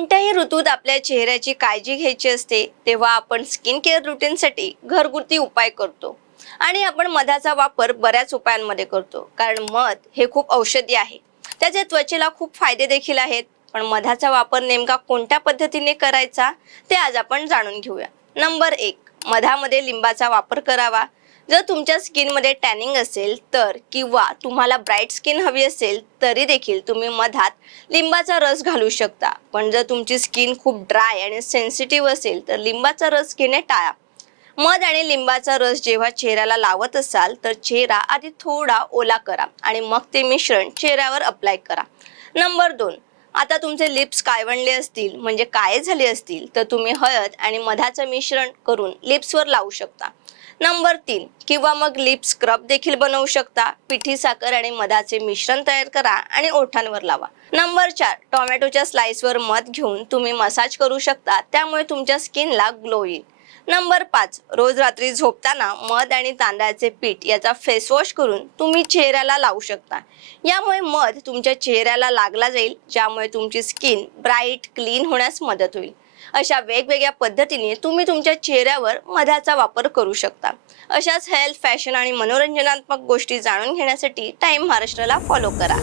कोणत्याही ऋतूत आपल्या चेहऱ्याची काळजी घ्यायची असते तेव्हा आपण स्किन केअर रुटीनसाठी घरगुती उपाय करतो. आणि आपण मधाचा वापर बऱ्याच उपायांमध्ये करतो. कारण मध हे खूप औषधी आहे. त्याचे त्वचेला खूप फायदे देखील आहेत. पण मधाचा वापर नेमका कोणत्या पद्धतीने करायचा ते आज आपण जाणून घेऊया. नंबर एक मधामध्ये लिंबाचा वापर करावा. जर तुमच्या स्किनमध्ये टॅनिंग असेल तर किंवा तुम्हाला ब्राईट स्किन हवी असेल तरी देखील तुम्ही मधात लिंबाचा रस घालू शकता. पण जर तुमची स्किन खूप ड्राय आणि सेन्सिटिव्ह असेल तर लिंबाचा रस घेणे टाळा. मध आणि लिंबाचा रस जेव्हा चेहऱ्याला लावत असाल तर चेहरा आधी थोडा ओला करा आणि मग ते मिश्रण चेहऱ्यावर अप्लाय करा. नंबर दोन आता तुमचे लिप्स कायवणले असतील म्हणजे काय झाले असतील तर तुम्ही हळद आणि मधाचं मिश्रण करून लिप्सवर लावू शकता. नंबर तीन किंवा मग लिप स्क्रब देखील बनवू शकता. पिठी साखर आणि मधाचे मिश्रण तयार करा आणि ओठांवर लावा. नंबर चार टोमॅटोच्या स्लाइसवर मध घेऊन तुम्ही मसाज करू शकता. त्यामुळे तुमच्या स्किनला ग्लो येईल. नंबर पाच रोज रात्री झोपताना मध आणि तांदळाचे पीठ याचा फेसवॉश करून तुम्ही चेहऱ्याला लावू शकता. यामुळे मध तुमच्या चेहऱ्याला लागला जाईल ज्यामुळे तुमची स्किन ब्राईट क्लीन होण्यास मदत होईल. अशा वेगवेगळ्या पद्धतीने तुम्ही तुमच्या चेहऱ्यावर मधाचा वापर करू शकता. अशाच हेल्थ फॅशन आणि मनोरंजनात्मक गोष्टी जाणून घेण्यासाठी टाईम महाराष्ट्राला फॉलो करा.